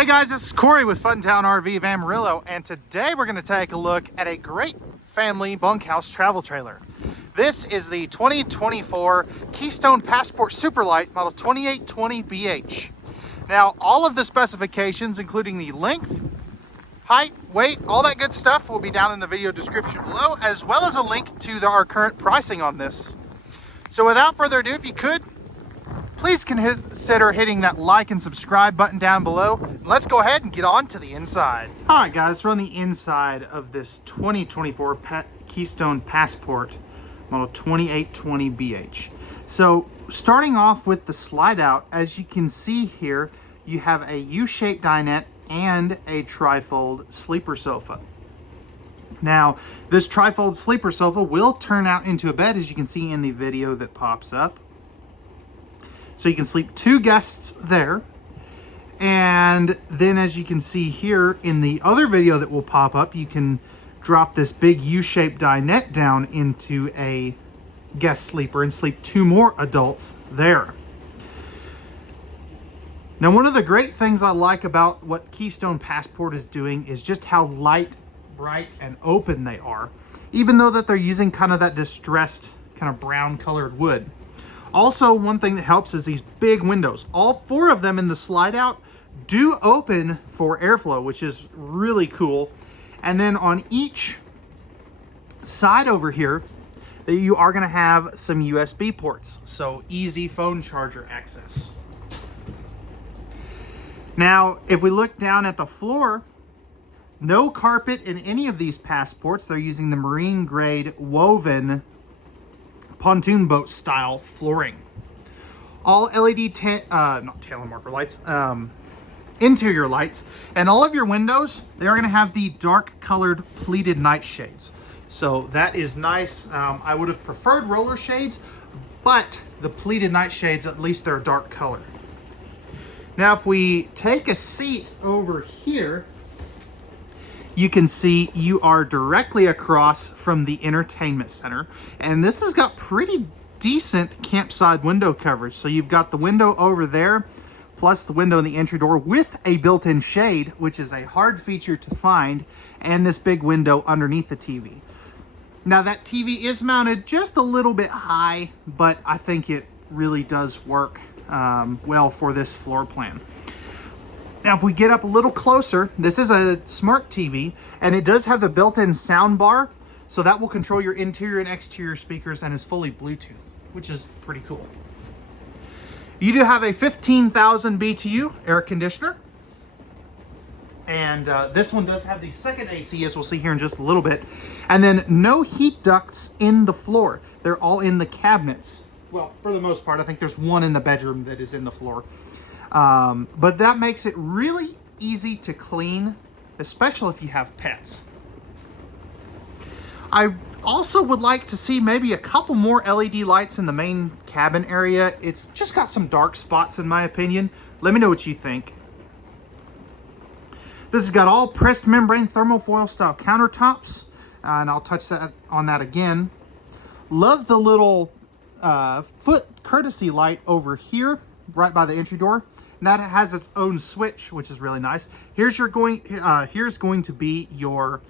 Hey guys, this is Cory with Fun Town RV of Amarillo, and today we're going to take a look at a great family bunkhouse travel trailer. This is the 2024 Keystone Passport Superlight model 2820BH. Now, all of the specifications, including the length, height, weight, all that good stuff will be down in the video description below, as well as a link to our current pricing on this. So without further ado, if you could, please consider hitting that like and subscribe button down below. Let's go ahead and get on to the inside. All right, guys, we're on the inside of this 2024 Keystone Passport model 2820BH. So starting off with the slide out, as you can see here, you have a U-shaped dinette and a trifold sleeper sofa. Now, this trifold sleeper sofa will turn out into a bed, as you can see in the video that pops up. So you can sleep 2 guests there. And then, as you can see here in the other video that will pop up, you can drop this big U-shaped dinette down into a guest sleeper and sleep 2 more adults there. Now, one of the great things I like about what Keystone Passport is doing is just how light, bright, and open they are, even though that they're using kind of that distressed kind of brown colored wood. Also, one thing that helps is these big windows. All 4 of them in the slide out do open for airflow, which is really cool. And then on each side over here, you are going to have some USB ports, so easy phone charger access. Now, if we look down at the floor, no carpet in any of these passports. They're using the marine grade woven pontoon boat style flooring. All LED not tail marker lights, interior lights, and all of your windows, they are going to have the dark colored pleated nightshades. So that is nice. I would have preferred roller shades, but the pleated nightshades, at least they're a dark color. Now, if we take a seat over here, you can see you are directly across from the entertainment center, and this has got pretty decent campside window coverage. So you've got the window over there, plus the window in the entry door with a built-in shade, which is a hard feature to find, and this big window underneath the TV. Now, that TV is mounted just a little bit high, but I think it really does work well for this floor plan. Now, if we get up a little closer, this is a smart TV, and it does have the built-in sound bar, so that will control your interior and exterior speakers and is fully Bluetooth, which is pretty cool. You do have a 15,000 BTU air conditioner, and this one does have the second AC, as we'll see here in just a little bit, and then no heat ducts in the floor. They're all in the cabinets. Well, for the most part. I think there's one in the bedroom that is in the floor. But that makes it really easy to clean, especially if you have pets. I also would like to see maybe a couple more LED lights in the main cabin area. It's just got some dark spots in my opinion. Let me know what you think. This has got all pressed membrane thermofoil style countertops, and I'll touch on that again. Love the little foot courtesy light over here right by the entry door. And that has its own switch, which is really nice. Here's going to be your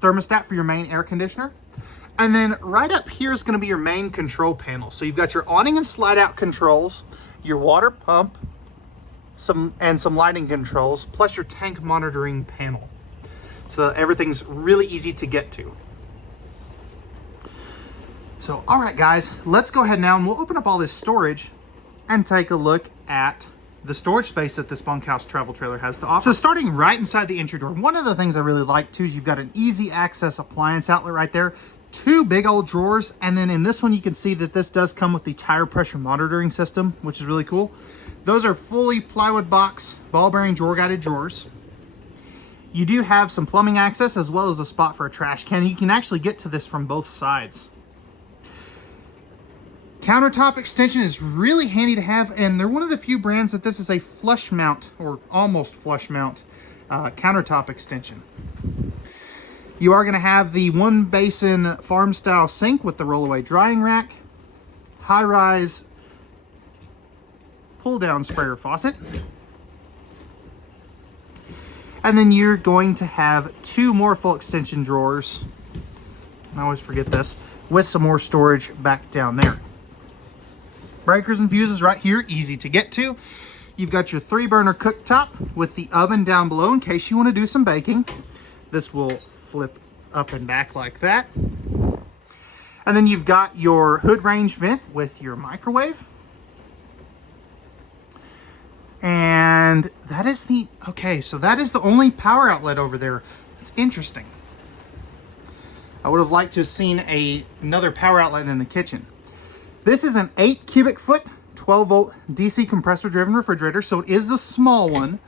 thermostat for your main air conditioner. And then right up here is going to be your main control panel. So you've got your awning and slide out controls, your water pump, some lighting controls, plus your tank monitoring panel. So everything's really easy to get to. So, all right, guys, let's go ahead now and we'll open up all this storage and take a look at the storage space that this bunkhouse travel trailer has to offer. So starting right inside the entry door, one of the things I really like too is you've got an easy access appliance outlet right there, 2 big old drawers, and then in this one you can see that this does come with the tire pressure monitoring system, which is really cool. Those are fully plywood box, ball bearing drawer guided drawers. You do have some plumbing access as well as a spot for a trash can. You can actually get to this from both sides. Countertop extension is really handy to have, and they're one of the few brands that this is a flush mount or almost flush mount countertop extension. You are going to have the 1 basin farm style sink with the rollaway drying rack, high rise pull down sprayer faucet, And then you're going to have 2 more full extension drawers. I always forget this, with some more storage back down there. Breakers and fuses right here, easy to get to. You've got your 3-burner cooktop with the oven down below in case you want to do some baking. This will flip up and back like that. And then you've got your hood range vent with your microwave. And that is the, okay, so that is the only power outlet over there. It's interesting. I would have liked to have seen another power outlet in the kitchen. This is an 8 cubic foot, 12 volt DC compressor driven refrigerator. So it is the small one,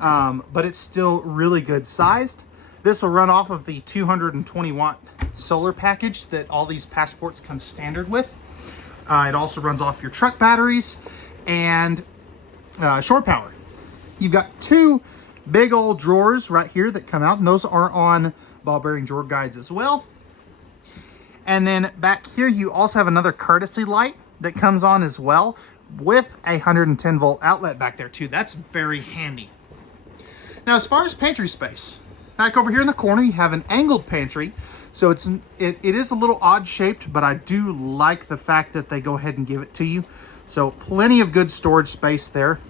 but it's still really good sized. This will run off of the 220 watt solar package that all these Passports come standard with. It also runs off your truck batteries and shore power. You've got 2 big old drawers right here that come out, and those are on ball bearing drawer guides as well. And then back here you also have another courtesy light that comes on as well with a 110 volt outlet back there too. That's very handy. Now as far as pantry space, back over here in the corner you have an angled pantry. So it is a little odd shaped, but I do like the fact that they go ahead and give it to you. So plenty of good storage space there.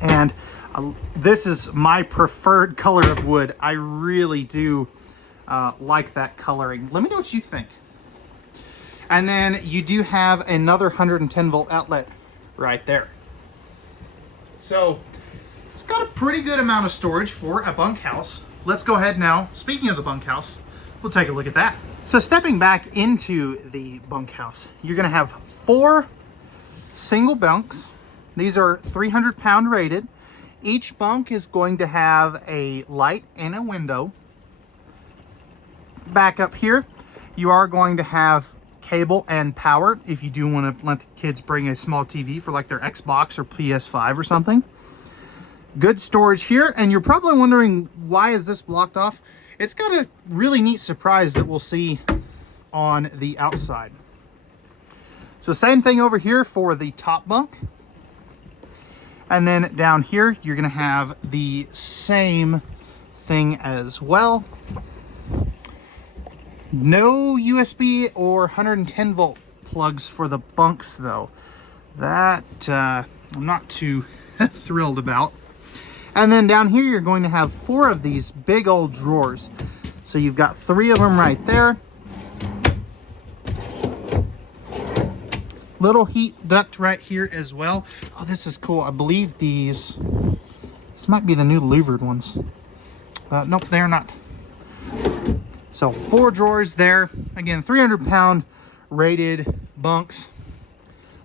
And this is my preferred color of wood. I really do like that coloring. Let me know what you think. And then you do have another 110 volt outlet right there. So it's got a pretty good amount of storage for a bunkhouse. Let's go ahead now. Speaking of the bunkhouse, we'll take a look at that. So stepping back into the bunkhouse, you're going to have 4 single bunks. These are 300 pound rated. Each bunk is going to have a light and a window. Back up here, you are going to have cable and power if you do want to let the kids bring a small TV for like their Xbox or PS5 or something. Good storage here, and you're probably wondering, why is this blocked off? It's got a really neat surprise that we'll see on the outside. So same thing over here for the top bunk. And then down here, you're going to have the same thing as well. No USB or 110 volt plugs for the bunks though. That I'm not too thrilled about. And then down here, you're going to have 4 of these big old drawers. So you've got 3 of them right there. Little heat duct right here as well. Oh, this is cool. I believe this might be the new louvered ones. Nope, they're not. So 4 drawers there. Again, 300 pound rated bunks.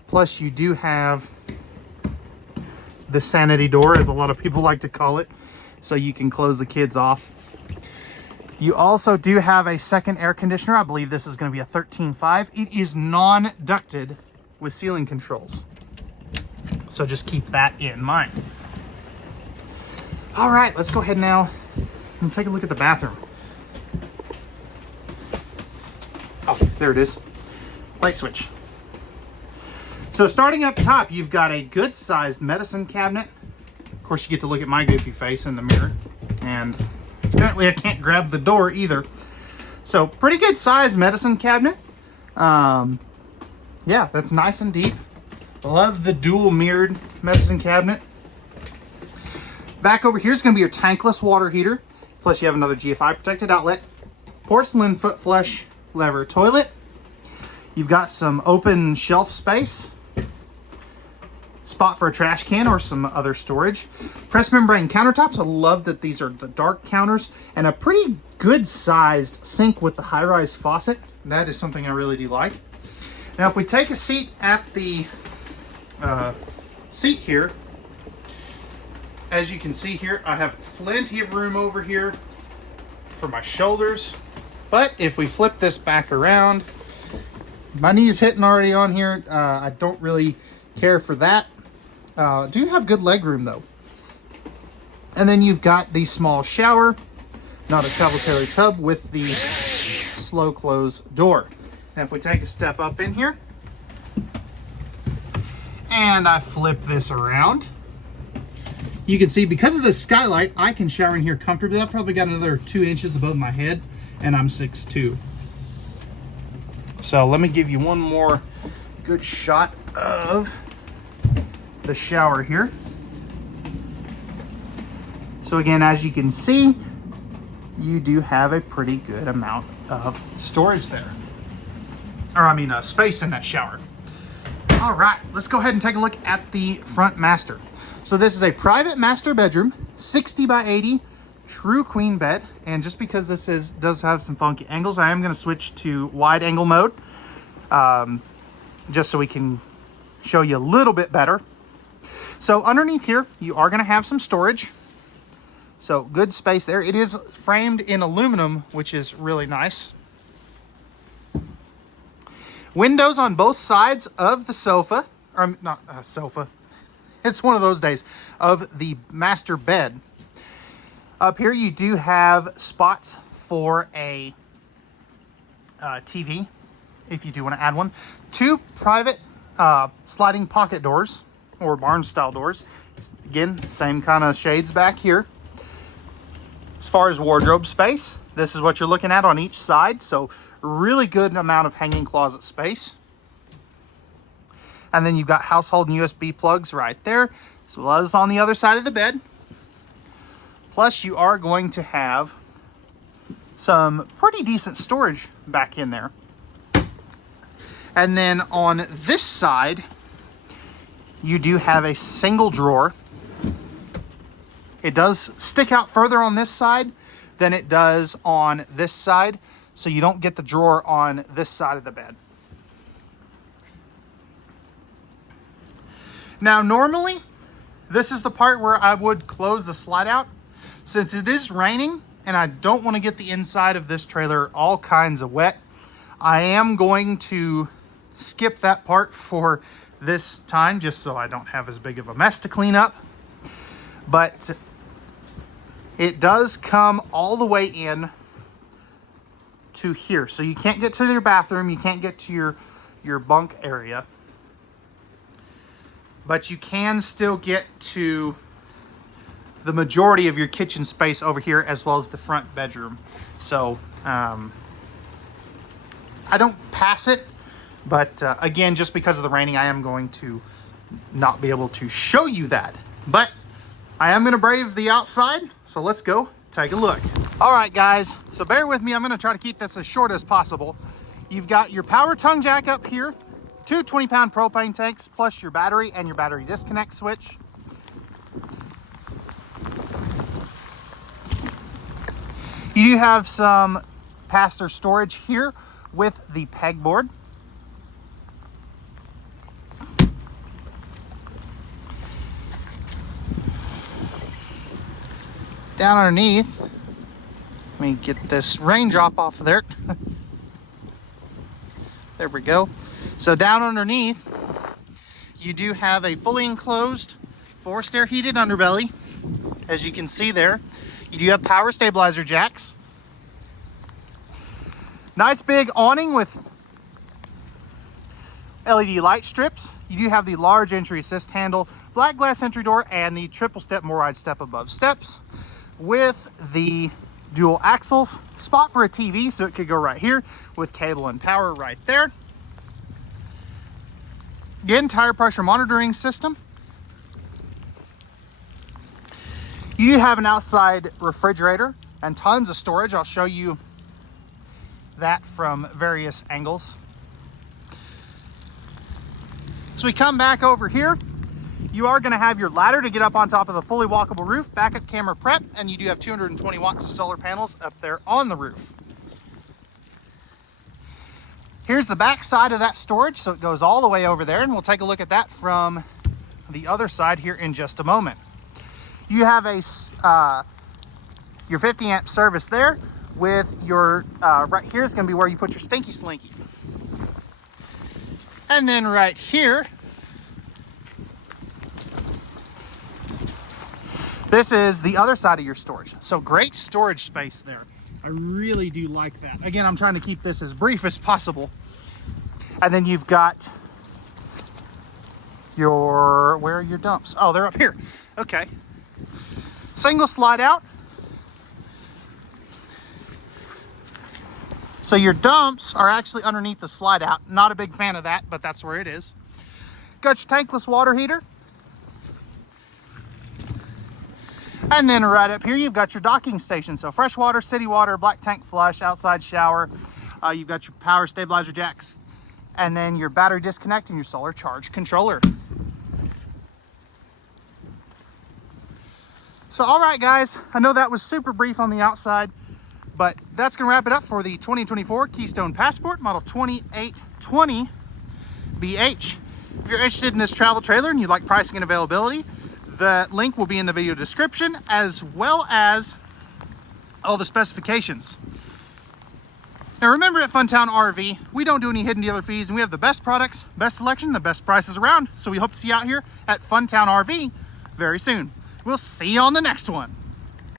Plus you do have the sanity door, as a lot of people like to call it, so you can close the kids off. You also do have a second air conditioner. I believe this is going to be a 13.5. It is non-ducted with ceiling controls, so just keep that in mind. All right, let's go ahead now and take a look at the bathroom. Oh, there it is. Light switch. So starting up top, you've got a good sized medicine cabinet. Of course, you get to look at my goofy face in the mirror, and apparently I can't grab the door either. So pretty good sized medicine cabinet. Yeah, that's nice and deep. Love the dual mirrored medicine cabinet. Back over here is going to be your tankless water heater. Plus you have another GFI protected outlet. Porcelain foot flush lever toilet. You've got some open shelf space. Spot for a trash can or some other storage. Press membrane countertops. I love that these are the dark counters. And a pretty good sized sink with the high-rise faucet. That is something I really do like. Now if we take a seat at the seat here, as you can see here, I have plenty of room over here for my shoulders. But if we flip this back around, my knee's hitting already on here. I don't really care for that. Do have good leg room though. And then you've got the small shower, not a sanitary tub, with the slow close door. Now if we take a step up in here and I flip this around, you can see because of the skylight, I can shower in here comfortably. I've probably got another 2 inches above my head, and I'm 6'2". So let me give you one more good shot of the shower here. So again, as you can see, you do have a pretty good amount of storage there. Or I mean, space in that shower. All right, let's go ahead and take a look at the front master. So this is a private master bedroom, 60 by 80, true queen bed. And just because this does have some funky angles, I am going to switch to wide angle mode, just so we can show you a little bit better. So underneath here, you are going to have some storage. So good space there. It is framed in aluminum, which is really nice. Windows on both sides of the sofa, or not sofa. It's one of those days, of the master bed. Up here you do have spots for a TV, if you do want to add one. 2 private sliding pocket doors, or barn style doors. Again, same kind of shades back here. As far as wardrobe space, this is what you're looking at on each side. So really good amount of hanging closet space. And then you've got household and USB plugs right there, as well as on the other side of the bed. Plus you are going to have some pretty decent storage back in there. And then on this side, you do have a single drawer. It does stick out further on this side than it does on this side, so you don't get the drawer on this side of the bed. Now, normally, this is the part where I would close the slide out. Since it is raining and I don't want to get the inside of this trailer all kinds of wet, I am going to skip that part for this time, just so I don't have as big of a mess to clean up. But it does come all the way in to here. So you can't get to your bathroom, you can't get to your bunk area, but you can still get to the majority of your kitchen space over here, as well as the front bedroom. So I don't pass it, but again, just because of the raining, I am going to not be able to show you that. But I am going to brave the outside, so let's go take a look. All right, guys, so bear with me. I'm going to try to keep this as short as possible. You've got your power tongue jack up here, 2 20-pound propane tanks, plus your battery and your battery disconnect switch. You do have some pass-through storage here with the pegboard. Down underneath, let me get this raindrop off of there. There we go. So down underneath, you do have a fully enclosed forced air heated underbelly. As you can see there, you do have power stabilizer jacks. Nice big awning with LED light strips. You do have the large entry assist handle, black glass entry door, and the triple step MORryde step above steps with the dual axles. Spot for a TV, so it could go right here with cable and power right there. Again, tire pressure monitoring system. You have an outside refrigerator and tons of storage. I'll show you that from various angles. So we come back over here. You are going to have your ladder to get up on top of the fully walkable roof, backup camera prep, and you do have 220 watts of solar panels up there on the roof. Here's the back side of that storage, so it goes all the way over there, and we'll take a look at that from the other side here in just a moment. You have a your 50 amp service there with your, right here is going to be where you put your stinky slinky. And then right here, this is the other side of your storage. So great storage space there. I really do like that. Again, I'm trying to keep this as brief as possible. And then you've got your, where are your dumps? Oh, they're up here. Okay. Single slide out. So your dumps are actually underneath the slide out. Not a big fan of that, but that's where it is. Got your tankless water heater. And then right up here, you've got your docking station. So fresh water, city water, black tank flush, outside shower. You've got your power stabilizer jacks. And then your battery disconnect and your solar charge controller. So, all right, guys, I know that was super brief on the outside, but that's going to wrap it up for the 2024 Keystone Passport, model 2820 BH. If you're interested in this travel trailer and you'd like pricing and availability, the link will be in the video description, as well as all the specifications. Now remember, at Fun Town RV, we don't do any hidden dealer fees, and we have the best products, best selection, the best prices around. So we hope to see you out here at Fun Town RV very soon. We'll see you on the next one.